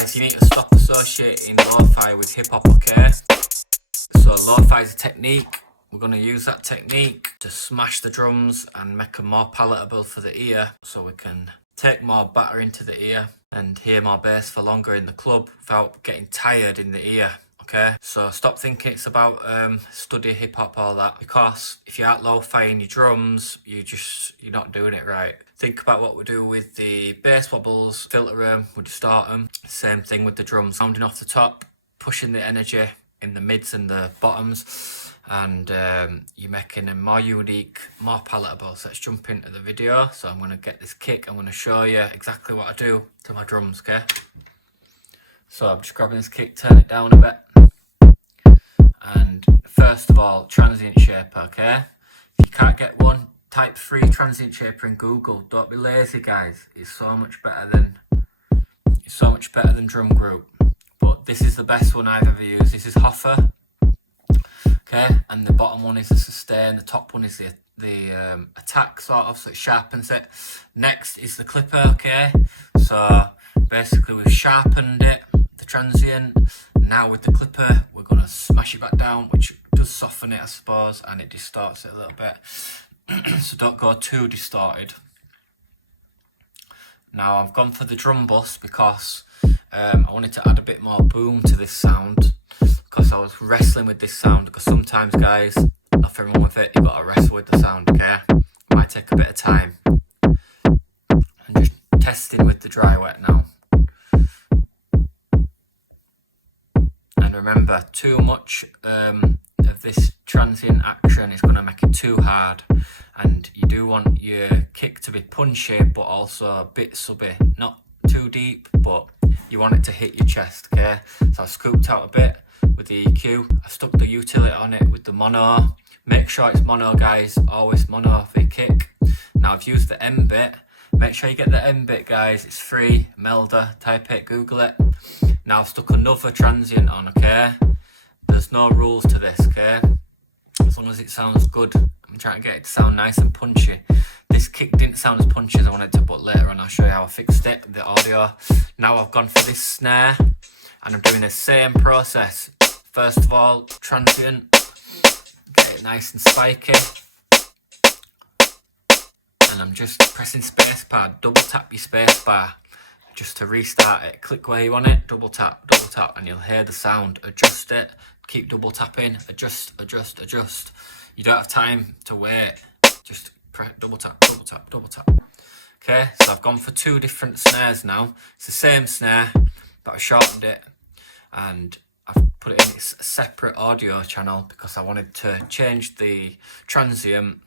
Guys, you need to stop associating lo-fi with hip-hop, okay? So lo-fi is a technique. We're going to use that technique to smash the drums and make them more palatable for the ear, so we can take more batter into the ear and hear more bass for longer in the club without getting tired in the ear. Okay, so stop thinking it's about study hip-hop, all that, because if you're at lo-fi in your drums, you're not doing it right. Think about what we do with the bass wobbles, filter them, we distort them. Same thing with the drums, sounding off the top, pushing the energy in the mids and the bottoms, and you're making them more unique, more palatable. So let's jump into the video. So I'm going to get this kick, I'm going to show you exactly what I do to my drums, okay? So I'm just grabbing this kick, turn it down a bit. And first of all, transient shaper, okay? If you can't get one, type free transient shaper in Google. Don't be lazy, guys. It's so much better than drum group. But this is the best one I've ever used. This is HIPHOP, okay? And the bottom one is the sustain. The top one is the attack, sort of, so it sharpens it. Next is the clipper, okay? So basically we've sharpened it, the transient. Now with the clipper, we're going to smash it back down, which does soften it, I suppose, and it distorts it a little bit. So don't go too distorted. Now I've gone for the drum bus because I wanted to add a bit more boom to this sound, because I was wrestling with this sound, because sometimes, guys, nothing wrong with it, you've got to wrestle with the sound, okay? It might take a bit of time. I'm just testing with the dry wet now. And remember, too much of this transient action is going to make it too hard, and you do want your kick to be punchy but also a bit subby, not too deep, but you want it to hit your chest, okay? So I scooped out a bit with the EQ, I stuck the utility on it with the mono. Make sure it's mono, guys, always mono for your kick. Now I've used the M bit. Make sure you get the M bit, guys, it's free. Melda, type it, Google it. Now I've stuck another transient on, okay? There's no rules to this, okay? As long as it sounds good. I'm trying to get it to sound nice and punchy. This kick didn't sound as punchy as I wanted to, but later on I'll show you how I fixed it, the audio. Now I've gone for this snare, and I'm doing the same process. First of all, transient, get it nice and spiky. And I'm just pressing spacebar, double tap your spacebar just to restart it. Click where you want it, double tap, and you'll hear the sound. Adjust it, keep double tapping, adjust. You don't have time to wait, just press double tap. Okay, so I've gone for two different snares now. It's the same snare, but I shortened it, and I've put it in its separate audio channel because I wanted to change the transient.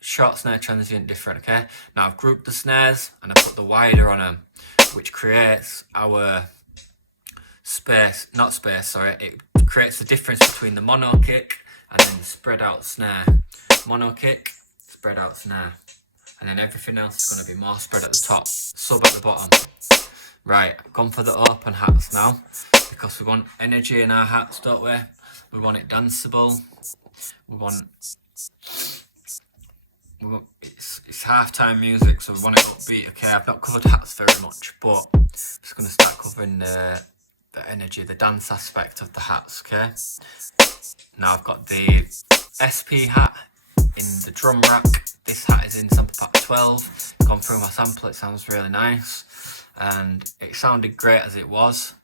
Short snare transient different, okay? Now I've grouped the snares and I put the wider on them, which creates our it creates the difference between the mono kick and then the spread out snare. Mono kick, spread out snare. And then everything else is going to be more spread at the top, sub at the bottom. Right, I've gone for the open hats now, because we want energy in our hats, don't we? We want it danceable. It's halftime music, so we want it upbeat, okay? I've not covered hats very much, but I'm just going to start covering the energy, the dance aspect of the hats, okay? Now I've got the SP hat in the drum rack. This hat is in sample pack 12. Gone through my sample, it sounds really nice, and it sounded great as it was.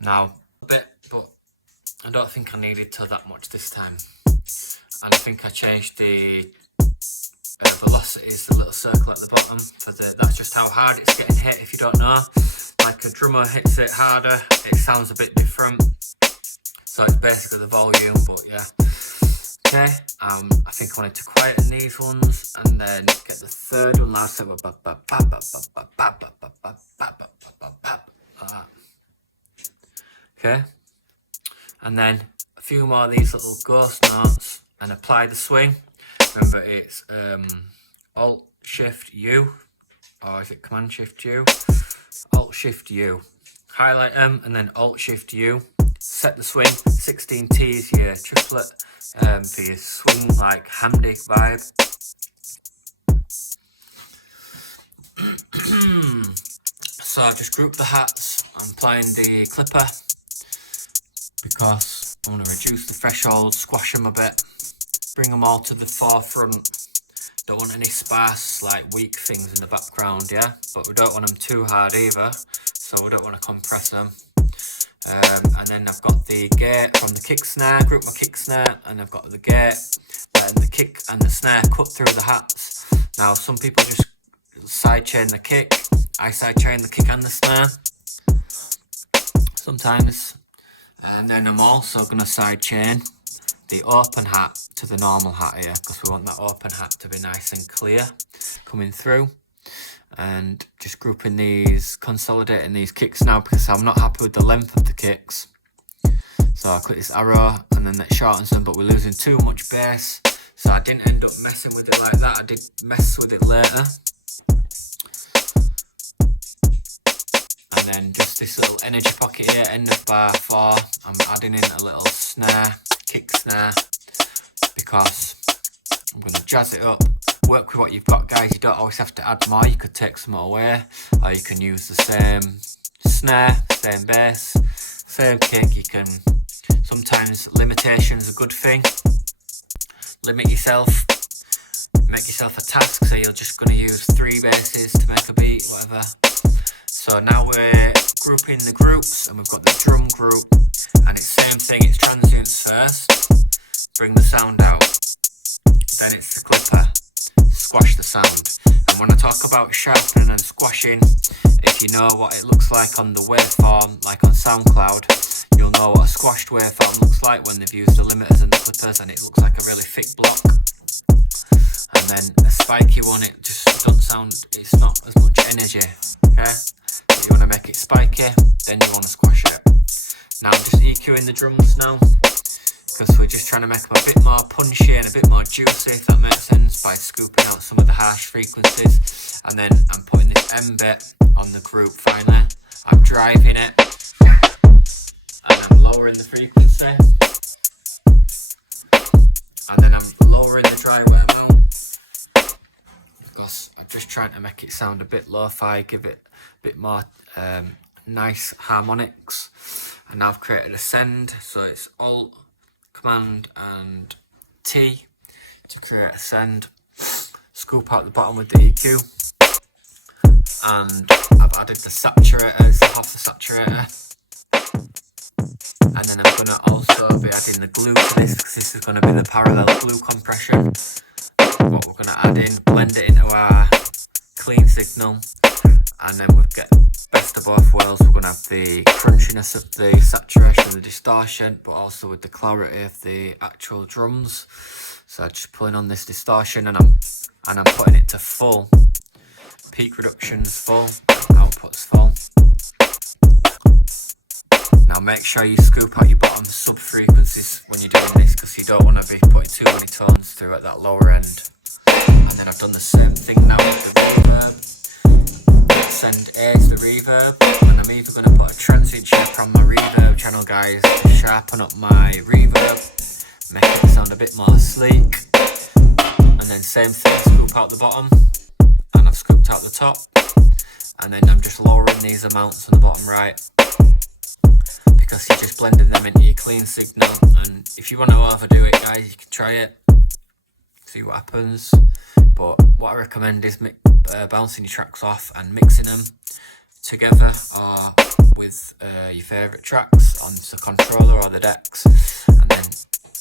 Now a bit, but I don't think I needed to that much this time. And I think I changed the velocities, the little circle at the bottom, that's just how hard it's getting hit. If you don't know, like a drummer hits it harder, it sounds a bit different. So it's basically the volume, but yeah. Okay, I think I wanted to quieten these ones and then get the third one loud, so like that. Okay, and then a few more of these little ghost notes and apply the swing. Remember, it's Alt Shift U, or is it Command Shift U? Alt Shift U. Highlight them and then Alt Shift U. Set the swing. 16 T's here, triplet for your swing like Hamdy vibe. So I've just grouped the hats. I'm applying the clipper because I want to reduce the threshold, squash them a bit, bring them all to the forefront. Don't want any sparse, like weak things in the background, yeah? But we don't want them too hard either, so we don't want to compress them. And then I've got the gate from the kick snare, group my kick snare, and I've got the gate, letting the kick and the snare cut through the hats. Now some people just sidechain the kick, I sidechain the kick and the snare sometimes. And then I'm also going to sidechain the open hat to the normal hat here, because we want that open hat to be nice and clear coming through. And just grouping these, consolidating these kicks now, because I'm not happy with the length of the kicks. So I click this arrow and then that shortens them, but we're losing too much bass, so I didn't end up messing with it like that. I did mess with it later. And then just this little energy pocket here, end of bar 4, I'm adding in a little snare, kick snare, because I'm going to jazz it up. Work with what you've got, guys. You don't always have to add more. You could take some away, or you can use the same snare, same bass, same kick. You can, sometimes limitation is a good thing. Limit yourself, make yourself a task, so you're just going to use 3 basses to make a beat, whatever. So now we're grouping the groups, and we've got the drum group, and it's same thing, it's transients first, bring the sound out, then it's the clipper, squash the sound. And when I talk about sharpening and squashing, if you know what it looks like on the waveform, like on SoundCloud, you'll know what a squashed waveform looks like when they've used the limiters and the clippers, and it looks like a really thick block. And then a spiky one, it just doesn't sound, it's not as much energy, okay? If you want to make it spiky, then you want to squash it. Now I'm just EQing the drums now, because we're just trying to make them a bit more punchy and a bit more juicy, if that makes sense, by scooping out some of the harsh frequencies. And then I'm putting this M bit on the group finally. I'm driving it, and I'm lowering the frequency, and then I'm lowering the dry wet amount, because I'm just trying to make it sound a bit lo-fi, give it a bit more nice harmonics. And now I've created a send, so it's Alt, Command and T to create a send. Scoop out the bottom with the EQ, and I've added the saturators, half the saturator, and then I'm going to also be adding the glue to this, because this is going to be the parallel glue compression. What we're going to add in, blend it into our clean signal, and then we'll get best of both worlds. We're going to have the crunchiness of the saturation of the distortion, but also with the clarity of the actual drums. So just pulling on this distortion, and I'm putting it to full. Peak reductions full, outputs full. Now make sure you scoop out your bottom sub frequencies when you're doing this, because you don't want to be putting too many tones through at that lower end. And then I've done the same thing now with the reverb. Send A to the reverb, and I'm either going to put a transient shaper on my reverb channel, guys, to sharpen up my reverb, make it sound a bit more sleek. And then same thing, scoop out the bottom, and I've scooped out the top, and then I'm just lowering these amounts on the bottom right, because you're just blending them into your clean signal. And if you want to overdo it, guys, you can try it, see what happens. But what I recommend is bouncing your tracks off and mixing them together, or with your favourite tracks onto the controller or the decks, and then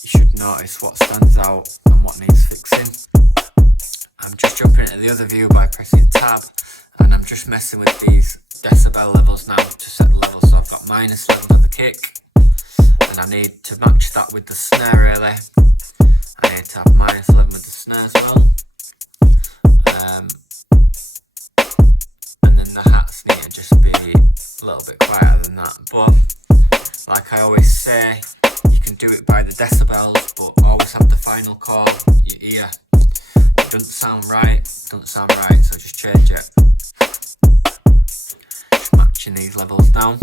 you should notice what stands out and what needs fixing. I'm just jumping into the other view by pressing tab, and I'm just messing with these decibel levels now to set the level. So I've got minus 11 on the kick, and I need to match that with the snare really. I need to have minus 11 with the snare as well. And then the hats need to just be a little bit quieter than that. But like I always say, you can do it by the decibels, but always have the final call, your ear. It doesn't sound right, so just change it. Just matching these levels down.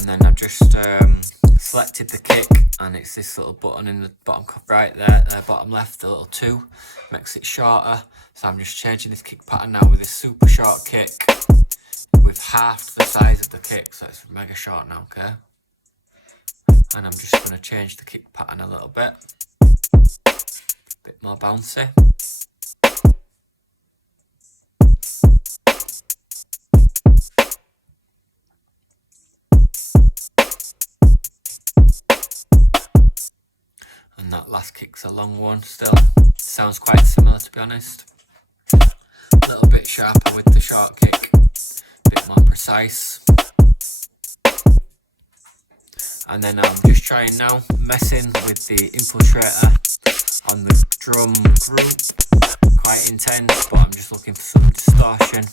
and then I've just selected the kick, and it's this little button in the bottom right there, bottom left, the little 2 makes it shorter. So I'm just changing this kick pattern now with this super short kick with half the size of the kick, so it's mega short now, okay? And I'm just going to change the kick pattern a little bit more bouncy. And that last kick's a long one still. Sounds quite similar, to be honest. A little bit sharper with the short kick, a bit more precise. And then I'm just trying now, messing with the infiltrator on the drum group. Quite intense, but I'm just looking for some distortion.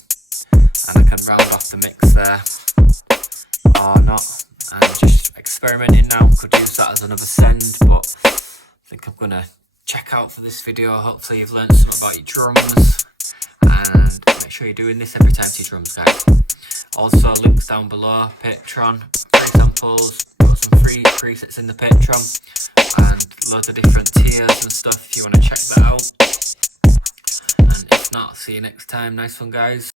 And I can round off the mix there, or not. And just experimenting now, could use that as another send, but I think I'm gonna check out for this video. Hopefully you've learned something about your drums, and make sure you're doing this every time to your drums, guys. Also, links down below, Patreon, free samples, got some free presets in the Patreon, and loads of different tiers and stuff if you want to check that out. And if not, see you next time. Nice one, guys.